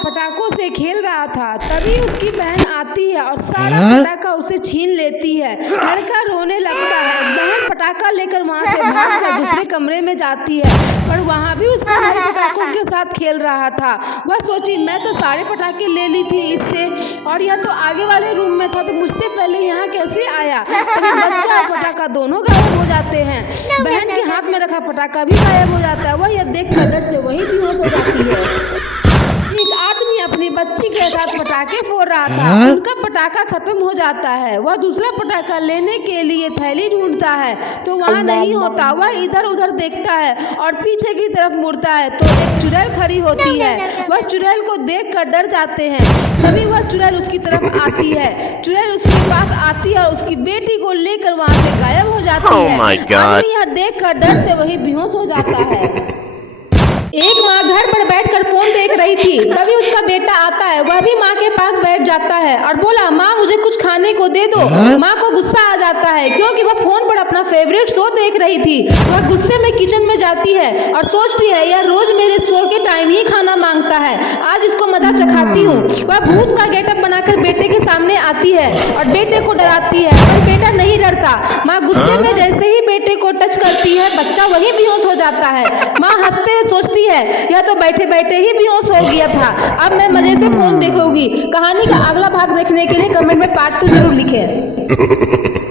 पटाखों से खेल रहा था, तभी उसकी बहन आती है और सारा पटाखा उसे छीन लेती है। लड़का रोने लगता है। बहन पटाखा लेकर वहाँ से भागकर दूसरे कमरे में जाती है, पर वहाँ भी उसका भाई पटाखों के साथ खेल रहा था। वह सोची, मैं तो सारे पटाखे ले ली थी इससे, और यह तो आगे वाले रूम में था, तो मुझसे पहले यहाँ कैसे आया। तभी बच्चा और पटाखा दोनों गायब हो जाते हैं। बहन के हाथ में रखा पटाखा भी गायब हो जाता है। वह यह देखकर डर से वहीं बेहोश हो जाती है। एक आदमी अपनी बच्ची के साथ पटाखे फोड़ रहा था। उनका पटाखा खत्म हो जाता है। वह दूसरा पटाखा लेने के लिए थैली ढूंढता है, तो वहाँ नहीं होता। वह इधर उधर देखता है और पीछे की तरफ मुड़ता है तो एक चुड़ैल खड़ी होती है। वह चुड़ैल को देखकर डर जाते हैं। तभी वह चुड़ैल उसकी तरफ आती है। चुड़ैल उसके पास आती है और उसकी बेटी को लेकर वहाँ से गायब हो जाती है। आदमी यह देखकर डर से वही बेहोश हो जाता है। एक माँ घर पर बैठकर फोन देख रही थी, तभी उसका बेटा आता है। वह भी माँ के पास बैठ जाता है और बोला, माँ मुझे कुछ खाने को दे दो। माँ को गुस्सा आ जाता है क्योंकि वह फोन पर अपना फेवरेट शो देख रही थी। वह गुस्से में किचन में जाती है और सोचती है, यह रोज मेरे शो के टाइम ही खाना मांगता है, आज इसको मजा चखाती हूँ। वह भूत का गेटअप बनाकर बेटे के सामने आती है और बेटे को डराती है, पर बेटा नहीं डरता। माँ गुस्से में जैसे ही बेटे को टच करती है, बच्चा वही बेहोश हो जाता है। माँ हंसते हुए सोचती है, यह तो बैठे बैठे ही बेहोश हो गया था, अब मैं मजे से फोन देखूंगी। कहानी का अगला भाग देखने के लिए कमेंट में पार्ट 2 जरूर लिखें।